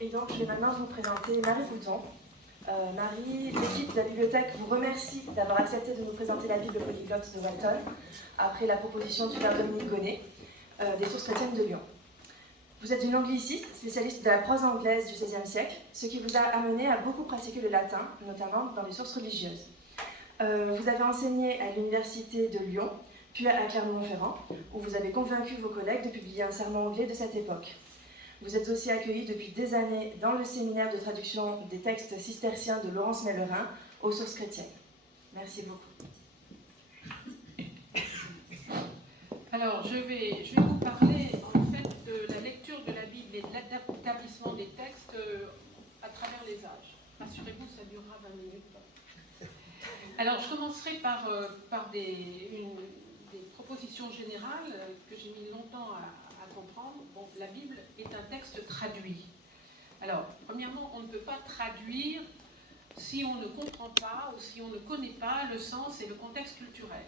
Et donc, je vais maintenant vous présenter Marie Bouton. Marie, l'équipe de la bibliothèque vous remercie d'avoir accepté de nous présenter la Bible polyglotte de Walton, après la proposition du père Dominique Gonnet, des sources chrétiennes de Lyon. Vous êtes une angliciste, spécialiste de la prose anglaise du XVIe siècle, ce qui vous a amené à beaucoup pratiquer le latin, notamment dans les sources religieuses. Vous avez enseigné à l'université de Lyon, puis à Clermont-Ferrand, où vous avez convaincu vos collègues de publier un sermon anglais de cette époque. Vous êtes aussi accueilli depuis des années dans le séminaire de traduction des textes cisterciens de Laurence Mellerin aux sources chrétiennes. Merci beaucoup. Alors, je vais vous parler en fait de la lecture de la Bible et de l'établissement des textes à travers les âges. Rassurez-vous, ça durera 20 minutes. Alors, je commencerai par des propositions générales que j'ai mis longtemps à comprendre. Bon, la Bible est un texte traduit. Alors, premièrement, on ne peut pas traduire si on ne comprend pas ou si on ne connaît pas le sens et le contexte culturel.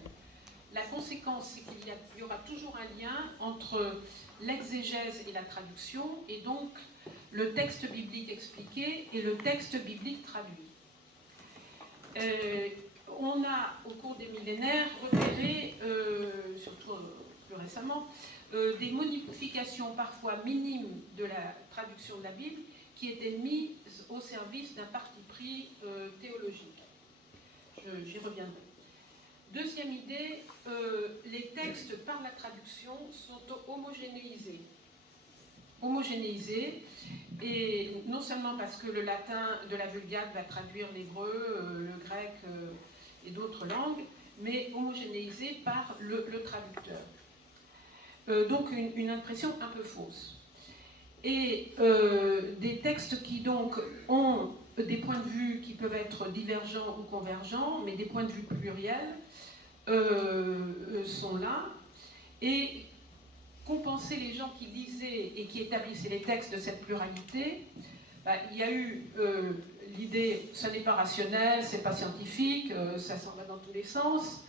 La conséquence, c'est qu'il y aura toujours un lien entre l'exégèse et la traduction, et donc le texte biblique expliqué et le texte biblique traduit. On a, au cours des millénaires, repéré, surtout plus récemment, des modifications parfois minimes de la traduction de la Bible qui étaient mises au service d'un parti pris théologique. J'y reviendrai. Deuxième idée, les textes par la traduction sont homogénéisés. Homogénéisés, et non seulement parce que le latin de la Vulgate va traduire l'hébreu, le grec et d'autres langues, mais homogénéisés par le traducteur. Donc une impression un peu fausse. Et des textes qui donc ont des points de vue qui peuvent être divergents ou convergents, mais des points de vue pluriels sont là. Et compenser les gens qui lisaient et qui établissaient les textes de cette pluralité, il y a eu l'idée, ça n'est pas rationnel, c'est pas scientifique, ça s'en va dans tous les sens.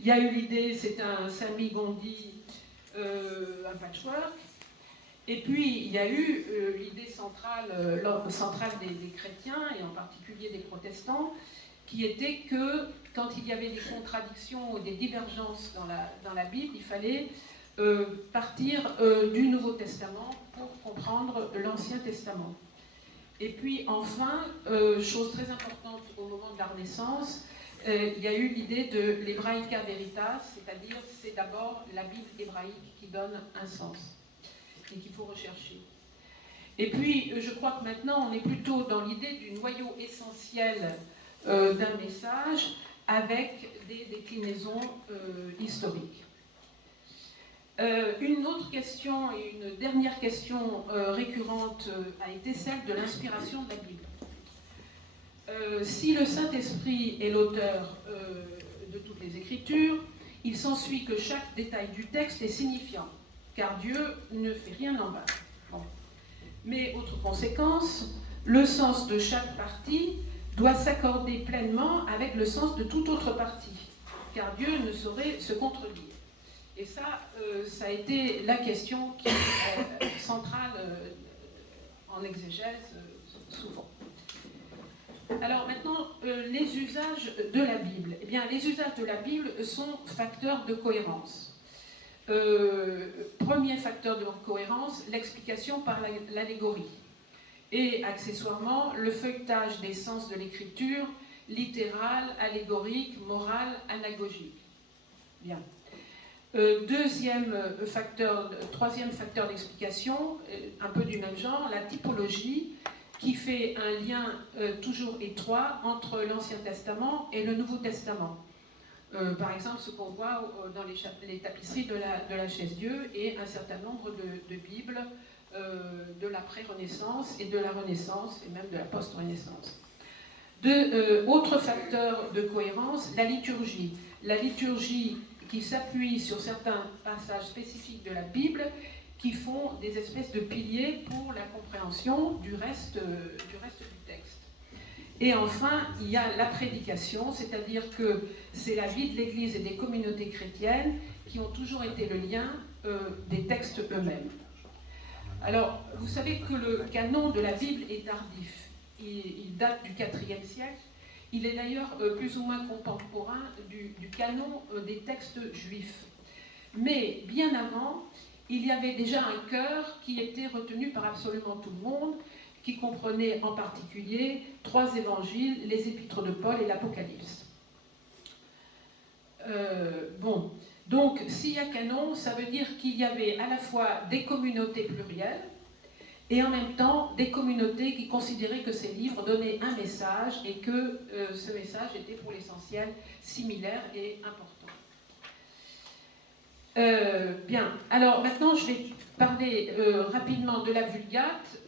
Il y a eu l'idée, c'est un Sami-Gondi, un patchwork. Et puis, il y a eu l'idée centrale des chrétiens, et en particulier des protestants, qui était que quand il y avait des contradictions ou des divergences dans la Bible, il fallait partir du Nouveau Testament pour comprendre l'Ancien Testament. Et puis, enfin, chose très importante au moment de la Renaissance, il y a eu l'idée de l'Hebraica Veritas, c'est-à-dire c'est d'abord la Bible hébraïque qui donne un sens et qu'il faut rechercher. Et puis, je crois que maintenant, on est plutôt dans l'idée du noyau essentiel d'un message avec des déclinaisons historiques. Une autre question et une dernière question récurrente a été celle de l'inspiration de la Bible. Si le Saint-Esprit est l'auteur de toutes les Écritures, il s'ensuit que chaque détail du texte est signifiant, car Dieu ne fait rien en vain. Bon. Mais, autre conséquence, le sens de chaque partie doit s'accorder pleinement avec le sens de toute autre partie, car Dieu ne saurait se contredire. Et ça, ça a été la question qui est centrale en exégèse souvent. Alors maintenant, les usages de la Bible. Eh bien, les usages de la Bible sont facteurs de cohérence. Premier facteur de cohérence, l'explication par l'allégorie. Et accessoirement, le feuilletage des sens de l'écriture, littérale, allégorique, morale, anagogique. Bien. Troisième facteur d'explication, un peu du même genre, la typologie, qui fait un lien toujours étroit entre l'Ancien Testament et le Nouveau Testament. Par exemple, ce qu'on voit dans les tapisseries de la Chaise-Dieu et un certain nombre de Bibles de la pré-Renaissance et de la Renaissance et même de la post-Renaissance. Autre facteur de cohérence, la liturgie. La liturgie qui s'appuie sur certains passages spécifiques de la Bible qui font des espèces de piliers pour la compréhension du reste du texte. Et enfin, il y a la prédication, c'est-à-dire que c'est la vie de l'Église et des communautés chrétiennes qui ont toujours été le lien des textes eux-mêmes. Alors, vous savez que le canon de la Bible est tardif. Il date du IVe siècle. Il est d'ailleurs plus ou moins contemporain du canon des textes juifs. Mais bien avant, il y avait déjà un chœur qui était retenu par absolument tout le monde, qui comprenait en particulier 3 évangiles, les épîtres de Paul et l'Apocalypse. Bon, donc s'il y a canon, ça veut dire qu'il y avait à la fois des communautés plurielles et en même temps des communautés qui considéraient que ces livres donnaient un message et que ce message était pour l'essentiel similaire et important. Bien, alors maintenant je vais parler rapidement de la Vulgate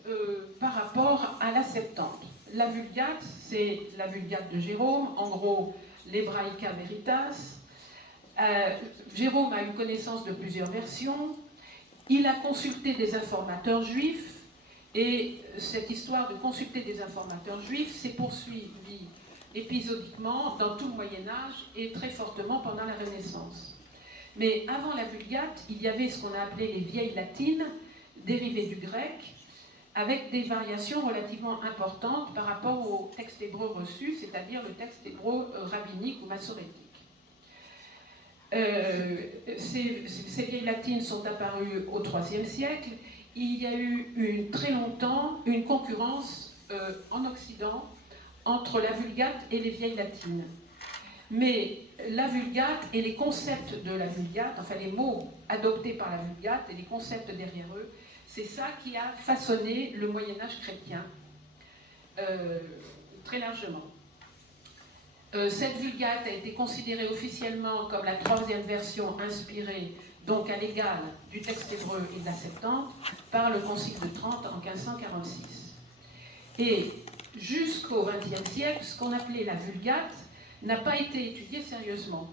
par rapport à la Septante. La Vulgate, c'est la Vulgate de Jérôme, en gros l'Hebraïca Veritas. Jérôme a eu connaissance de plusieurs versions, il a consulté des informateurs juifs, et cette histoire de consulter des informateurs juifs s'est poursuivie épisodiquement dans tout le Moyen-Âge et très fortement pendant la Renaissance. Mais avant la Vulgate, il y avait ce qu'on a appelé les vieilles latines, dérivées du grec, avec des variations relativement importantes par rapport au texte hébreu reçu, c'est-à-dire le texte hébreu rabbinique ou massorétique. Ces vieilles latines sont apparues au IIIe siècle. Il y a eu très longtemps une concurrence en Occident entre la Vulgate et les vieilles latines. Mais la Vulgate et les concepts de la Vulgate, enfin les mots adoptés par la Vulgate et les concepts derrière eux, c'est ça qui a façonné le Moyen-Âge chrétien, très largement. Cette Vulgate a été considérée officiellement comme la 3e version inspirée, donc à l'égal du texte hébreu et de la Septante, par le Concile de Trente en 1546. Et jusqu'au XXe siècle, ce qu'on appelait la Vulgate n'a pas été étudié sérieusement.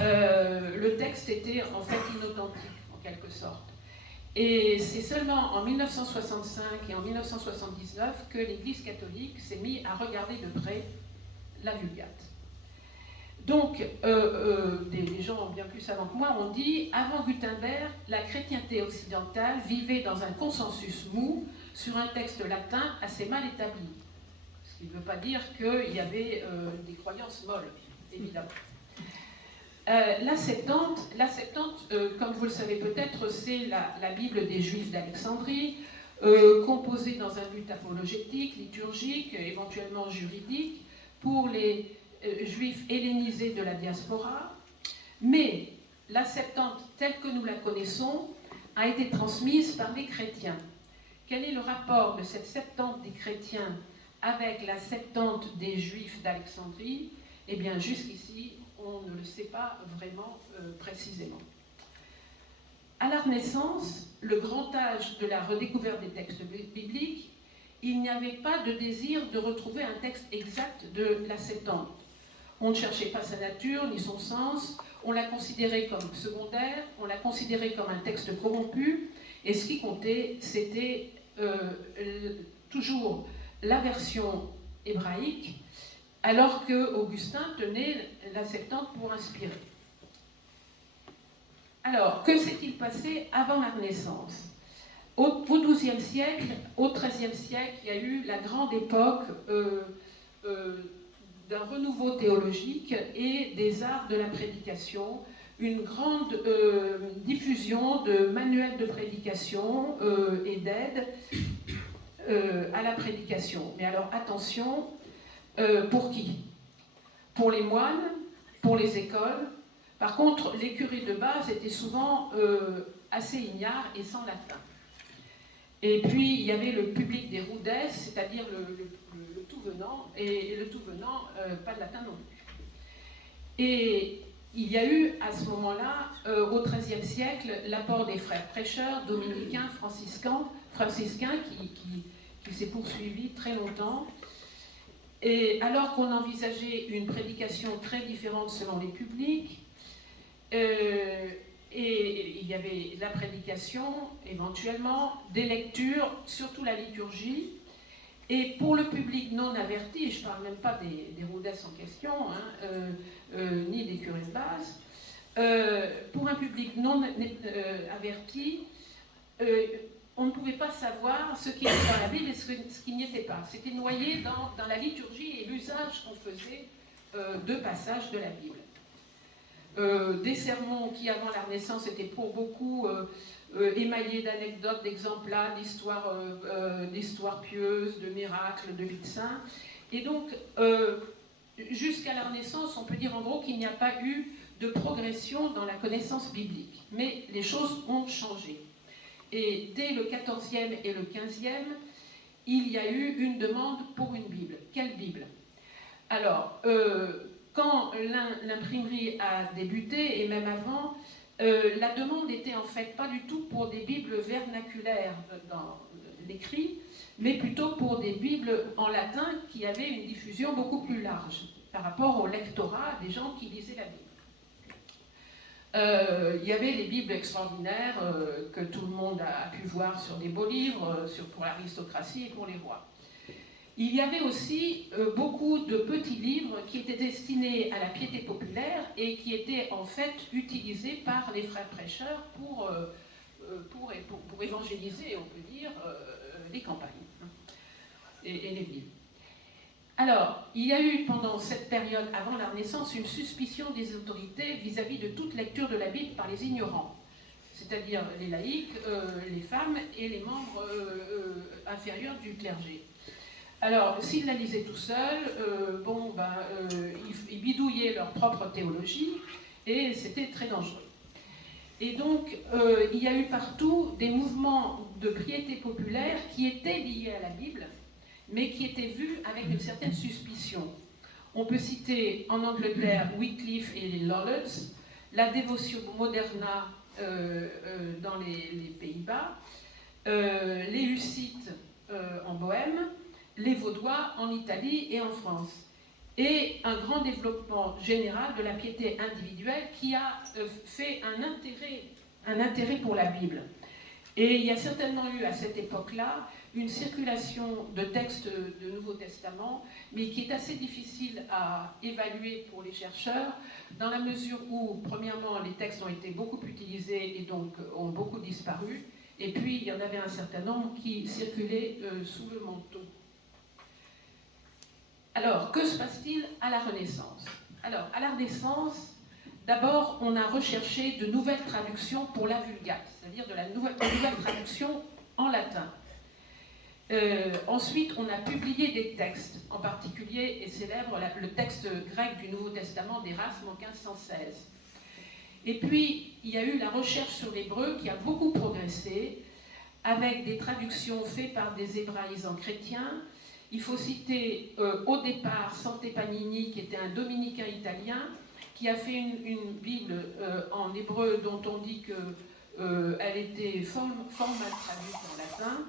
Le texte était en fait inauthentique, en quelque sorte. Et c'est seulement en 1965 et en 1979 que l'Église catholique s'est mise à regarder de près la Vulgate. Donc, des gens bien plus savants que moi ont dit, avant Gutenberg, la chrétienté occidentale vivait dans un consensus mou sur un texte latin assez mal établi. Ce qui ne veut pas dire qu'il y avait des croyances molles, évidemment. La Septante, comme vous le savez peut-être, c'est la Bible des Juifs d'Alexandrie, composée dans un but apologétique, liturgique, éventuellement juridique, pour les Juifs hellénisés de la diaspora. Mais la Septante, telle que nous la connaissons, a été transmise par les chrétiens. Quel est le rapport de cette Septante des chrétiens avec la Septante des Juifs d'Alexandrie? Eh bien, jusqu'ici, on ne le sait pas vraiment précisément. À la Renaissance, le grand âge de la redécouverte des textes bibliques, il n'y avait pas de désir de retrouver un texte exact de la Septante. On ne cherchait pas sa nature ni son sens, on l'a considéré comme secondaire, on l'a considéré comme un texte corrompu, et ce qui comptait, c'était toujours la version hébraïque, alors que Augustin tenait la Septante pour inspirer. Alors, que s'est-il passé avant la Renaissance? Au XIIe siècle, au XIIIe siècle, il y a eu la grande époque d'un renouveau théologique et des arts de la prédication, une grande diffusion de manuels de prédication et d'aide à la prédication. Mais alors attention, pour qui? Pour les moines, pour les écoles. Par contre, les curés de base étaient souvent assez ignares et sans latin. Et puis, il y avait le public des rudes, c'est-à-dire le tout venant, et le tout venant, pas de latin non plus. Et il y a eu, à ce moment-là, au XIIIe siècle, l'apport des frères prêcheurs, dominicains, franciscains qui s'est poursuivi très longtemps. Et alors qu'on envisageait une prédication très différente selon les publics, et il y avait la prédication, éventuellement, des lectures, surtout la liturgie. Et pour le public non averti, je ne parle même pas des rudesses en question, ni des curés de base, pour un public non averti, on ne pouvait pas savoir ce qui était dans la Bible et ce qui n'y était pas. C'était noyé dans la liturgie et l'usage qu'on faisait de passages de la Bible. Des sermons qui, avant la Renaissance, étaient pour beaucoup émaillés d'anecdotes, d'exemplats, d'histoires pieuses, de miracles, de vies de saints. Et donc, jusqu'à la Renaissance, on peut dire en gros qu'il n'y a pas eu de progression dans la connaissance biblique. Mais les choses ont changé. Et dès le XIVe et le XVe, il y a eu une demande pour une Bible. Quelle Bible? Alors, quand l'imprimerie a débuté, et même avant, la demande n'était en fait pas du tout pour des Bibles vernaculaires dans l'écrit, mais plutôt pour des Bibles en latin qui avaient une diffusion beaucoup plus large par rapport au lectorat des gens qui lisaient la Bible. Il y avait les Bibles extraordinaires que tout le monde a pu voir sur des beaux livres, pour l'aristocratie et pour les rois. Il y avait aussi beaucoup de petits livres qui étaient destinés à la piété populaire et qui étaient en fait utilisés par les frères prêcheurs pour évangéliser, on peut dire, les campagnes et les villes. Alors, il y a eu pendant cette période, avant la Renaissance, une suspicion des autorités vis-à-vis de toute lecture de la Bible par les ignorants, c'est-à-dire les laïcs, les femmes et les membres inférieurs du clergé. Alors, s'ils la lisaient tout seuls, ils bidouillaient leur propre théologie et c'était très dangereux. Et donc, il y a eu partout des mouvements de piété populaire qui étaient liés à la Bible, mais qui étaient vus avec une certaine suspicion. On peut citer en Angleterre Wycliffe et les Lollards, la Devotio Moderna dans les Pays-Bas, les Hussites en Bohême, les Vaudois en Italie et en France. Et un grand développement général de la piété individuelle qui a fait un intérêt pour la Bible. Et il y a certainement eu à cette époque-là une circulation de textes du Nouveau Testament, mais qui est assez difficile à évaluer pour les chercheurs, dans la mesure où, premièrement, les textes ont été beaucoup utilisés et donc ont beaucoup disparu, et puis il y en avait un certain nombre qui circulaient sous le manteau. Alors, que se passe-t-il à la Renaissance? Alors, à la Renaissance, d'abord, on a recherché de nouvelles traductions pour la Vulgate, c'est-à-dire de nouvelles traductions en latin. Ensuite, on a publié des textes, en particulier est célèbre le texte grec du Nouveau Testament d'Érasme en 1516. Et puis, il y a eu la recherche sur l'hébreu qui a beaucoup progressé, avec des traductions faites par des hébraïsants chrétiens. Il faut citer au départ Sante Panini, qui était un dominicain italien, qui a fait une Bible en hébreu dont on dit qu'elle était fort mal traduite en latin,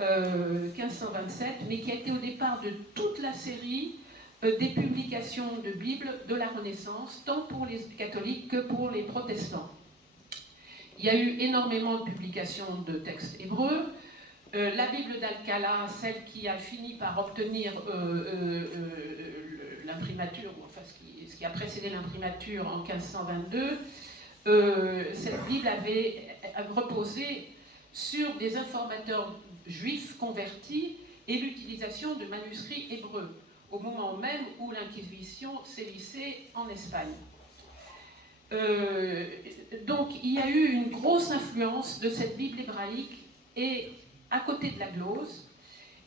1527, mais qui a été au départ de toute la série des publications de Bible de la Renaissance, tant pour les catholiques que pour les protestants. Il y a eu énormément de publications de textes hébreux. La Bible d'Alcala, celle qui a fini par obtenir l'imprimature, enfin ce qui a précédé l'imprimature en 1522, cette Bible avait reposé sur des informateurs juifs convertis et l'utilisation de manuscrits hébreux, au moment même où l'Inquisition sévissait en Espagne. Donc il y a eu une grosse influence de cette Bible hébraïque et à côté de la glose,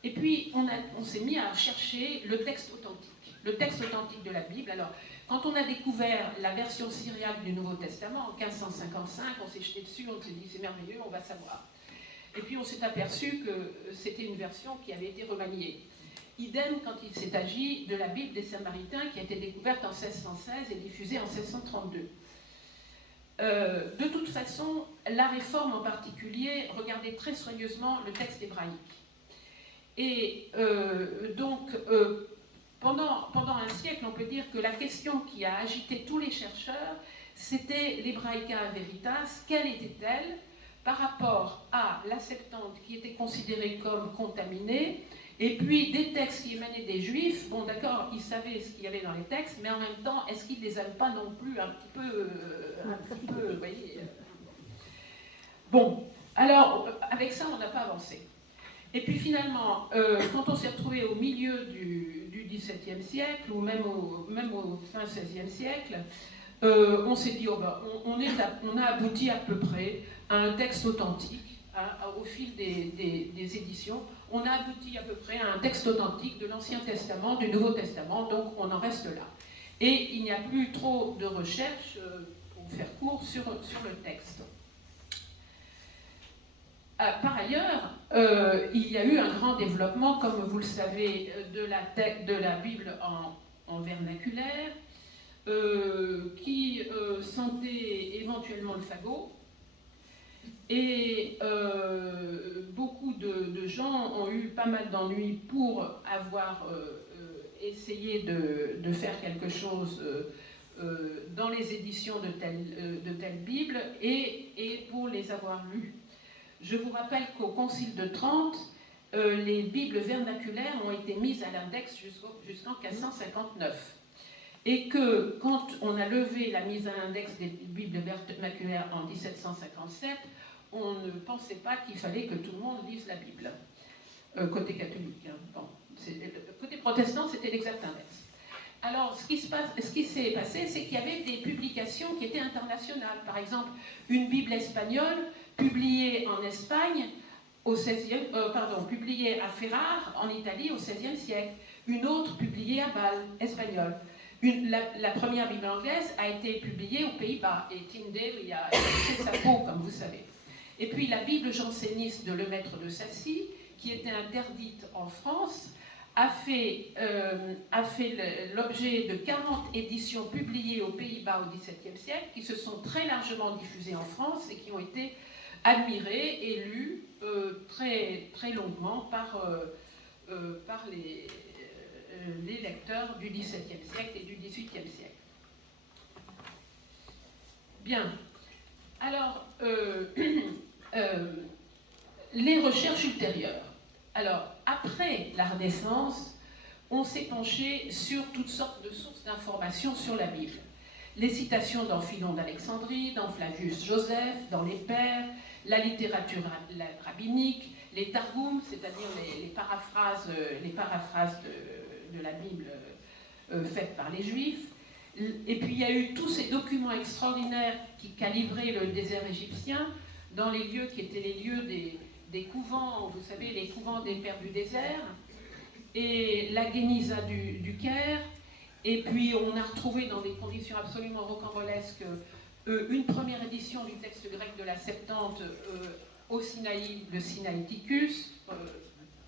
et puis on s'est mis à chercher le texte authentique de la Bible. Alors, quand on a découvert la version syriaque du Nouveau Testament en 1555, on s'est jeté dessus, on s'est dit c'est merveilleux, on va savoir. Et puis on s'est aperçu que c'était une version qui avait été remaniée. Idem quand il s'est agi de la Bible des Samaritains qui a été découverte en 1616 et diffusée en 1632. De toute façon, la Réforme en particulier regardait très soigneusement le texte hébraïque. Et pendant un siècle, on peut dire que la question qui a agité tous les chercheurs, c'était l'Hebraïca Veritas, quelle était-elle par rapport à la Septante qui était considérée comme contaminée, et puis des textes qui émanaient des Juifs. Bon, d'accord, ils savaient ce qu'il y avait dans les textes, mais en même temps, est-ce qu'ils ne les avaient pas non plus un petit peu, vous voyez. Bon, Alors, avec ça, on n'a pas avancé. Et puis finalement, quand on s'est retrouvé au milieu du XVIIe siècle, ou même au fin XVIe siècle, on s'est dit, on a abouti à peu près à un texte authentique, au fil des éditions, on a abouti à peu près à un texte authentique de l'Ancien Testament, du Nouveau Testament, donc on en reste là. Et il n'y a plus trop de recherches, pour faire court, sur le texte. Par ailleurs, il y a eu un grand développement, comme vous le savez, de la Bible en vernaculaire, qui sentait éventuellement le fagot. Et beaucoup de gens ont eu pas mal d'ennuis pour avoir essayé de faire quelque chose dans les éditions de telle Bible et pour les avoir lues. Je vous rappelle qu'au Concile de Trente, les Bibles vernaculaires ont été mises à l'index jusqu'en 1559. Et que quand on a levé la mise à l'index des Bibles vernaculaires en 1757, on ne pensait pas qu'il fallait que tout le monde lise la Bible, côté catholique. Hein. Bon, côté protestant, c'était l'exact inverse. Alors, ce qui s'est passé, c'est qu'il y avait des publications qui étaient internationales. Par exemple, une Bible espagnole publiée en Espagne, publiée à Ferrare, en Italie, au XVIe siècle. Une autre publiée à Bâle, espagnole. La première Bible anglaise a été publiée aux Pays-Bas, et Tyndale y a fait sa peau, comme vous savez. Et puis la Bible janséniste de Lemaître de Sacy, qui était interdite en France, a fait l'objet de 40 éditions publiées aux Pays-Bas au XVIIe siècle, qui se sont très largement diffusées en France et qui ont été admirées et lues très, très longuement par les lecteurs du XVIIe siècle et du XVIIIe siècle. Bien. Alors, les recherches ultérieures. Alors, après la Renaissance, on s'est penché sur toutes sortes de sources d'informations sur la Bible. Les citations dans Philon d'Alexandrie, dans Flavius Joseph, dans les Pères, la littérature rabbinique, les targums, c'est-à-dire les paraphrases de la Bible faites par les Juifs. Et puis il y a eu tous ces documents extraordinaires qu'a livré le désert égyptien dans les lieux qui étaient les lieux des couvents, vous savez, les couvents des pères du désert, et la Guénisa du Caire. Et puis on a retrouvé dans des conditions absolument rocambolesques une première édition du texte grec de la Septante au Sinaï, le Sinaïticus.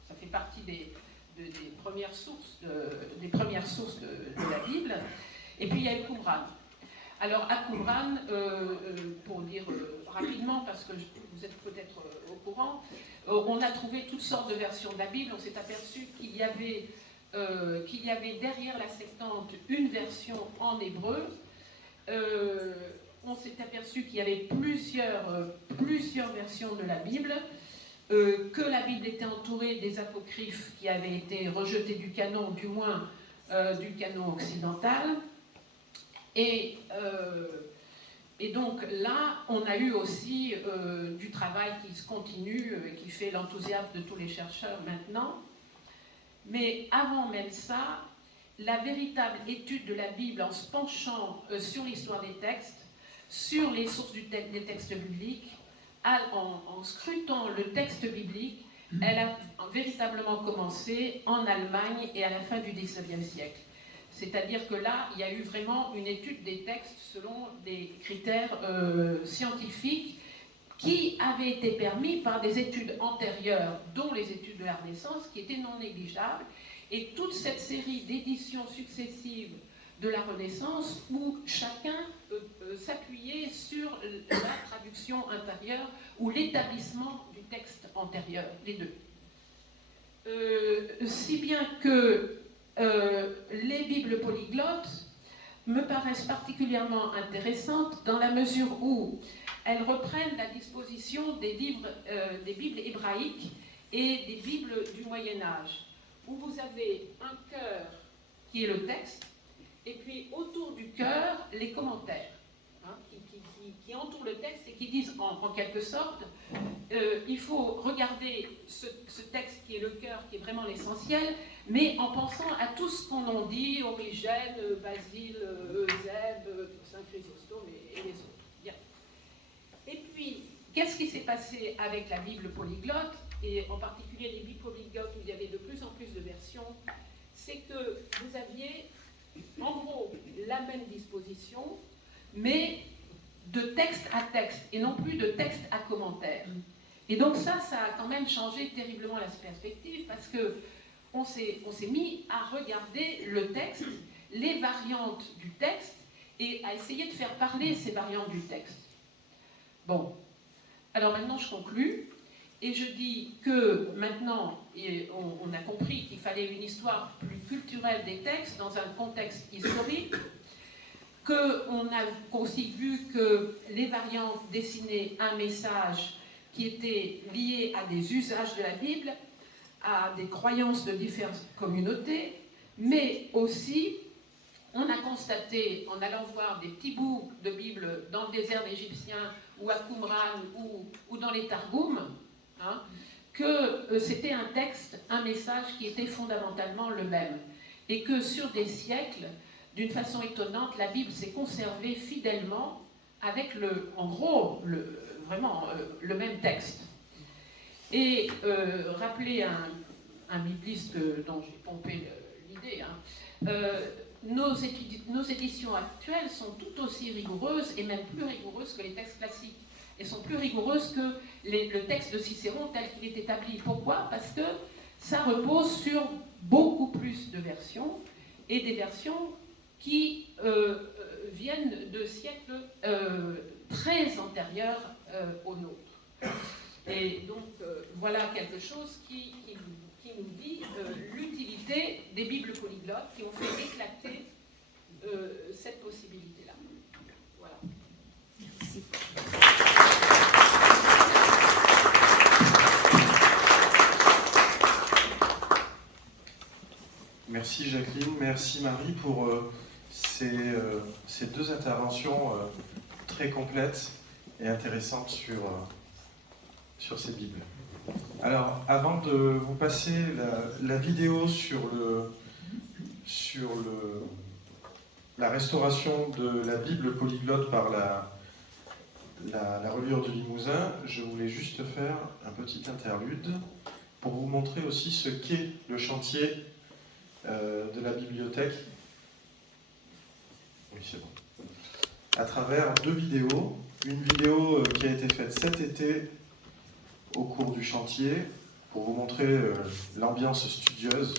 Ça fait partie des premières sources de la Bible. Et puis il y a eu Qumran. Alors à Qumran, pour dire rapidement, parce que vous êtes peut-être au courant, on a trouvé toutes sortes de versions de la Bible. On s'est aperçu qu'il y avait derrière la Septante une version en hébreu. On s'est aperçu qu'il y avait plusieurs versions de la Bible, que la Bible était entourée des apocryphes qui avaient été rejetés du canon, du moins du canon occidental. Et donc là, on a eu aussi du travail qui se continue et qui fait l'enthousiasme de tous les chercheurs maintenant. Mais avant même ça, la véritable étude de la Bible en se penchant sur l'histoire des textes, sur les sources des textes bibliques, en scrutant le texte biblique, elle a véritablement commencé en Allemagne et à la fin du XIXe siècle. C'est-à-dire que là, il y a eu vraiment une étude des textes selon des critères scientifiques qui avaient été permis par des études antérieures, dont les études de la Renaissance, qui étaient non négligeables. Et toute cette série d'éditions successives de la Renaissance, où chacun s'appuyait sur la traduction intérieure ou l'établissement du texte antérieur, les deux. Si bien que les Bibles polyglottes me paraissent particulièrement intéressantes dans la mesure où elles reprennent la disposition des Bibles hébraïques et des Bibles du Moyen-Âge, où vous avez un cœur qui est le texte, et puis autour du cœur, les commentaires. hein, qui entourent le texte et qui disent en quelque sorte, il faut regarder ce texte qui est le cœur, qui est vraiment l'essentiel, mais en pensant à tout ce qu'on en dit, Origène, Basile, Eusèbe, Saint Chrysostome et les autres. Bien. Et puis, qu'est-ce qui s'est passé avec la Bible polyglotte, et en particulier les Bibles polyglottes où il y avait de plus en plus de versions, c'est que vous aviez en gros la même disposition, mais de texte à texte, et non plus de texte à commentaire. Et donc ça a quand même changé terriblement la perspective, parce que on s'est mis à regarder le texte, les variantes du texte, et à essayer de faire parler ces variantes du texte. Bon, alors maintenant je conclus, et je dis que maintenant on a compris qu'il fallait une histoire plus culturelle des textes dans un contexte historique, qu'on a aussi vu que les variantes dessinaient un message qui était lié à des usages de la Bible, à des croyances de différentes communautés, mais aussi, on a constaté, en allant voir des petits bouts de Bible dans le désert égyptien, ou à Qumran, ou dans les Targums, hein, que c'était un texte, un message qui était fondamentalement le même. Et que sur des siècles, d'une façon étonnante, la Bible s'est conservée fidèlement avec en gros, vraiment le même texte. Et rappeler un bibliste dont j'ai pompé l'idée, hein, nos éditions actuelles sont tout aussi rigoureuses, et même plus rigoureuses que les textes classiques. Et sont plus rigoureuses que le texte de Cicéron tel qu'il est établi. Pourquoi? Parce que ça repose sur beaucoup plus de versions, et des versions qui viennent de siècles très antérieurs aux nôtres. Et donc, voilà quelque chose qui nous dit l'utilité des Bibles polyglottes qui ont fait éclater cette possibilité-là. Voilà. Merci. Merci Jacqueline, merci Marie pour ces deux interventions très complètes et intéressantes sur ces Bibles. Alors, avant de vous passer la vidéo sur la restauration de la Bible polyglotte par la reliure du Limousin, je voulais juste faire un petit interlude pour vous montrer aussi ce qu'est le chantier de la bibliothèque. Oui, c'est bon. À travers deux vidéos. Une vidéo qui a été faite cet été au cours du chantier pour vous montrer l'ambiance studieuse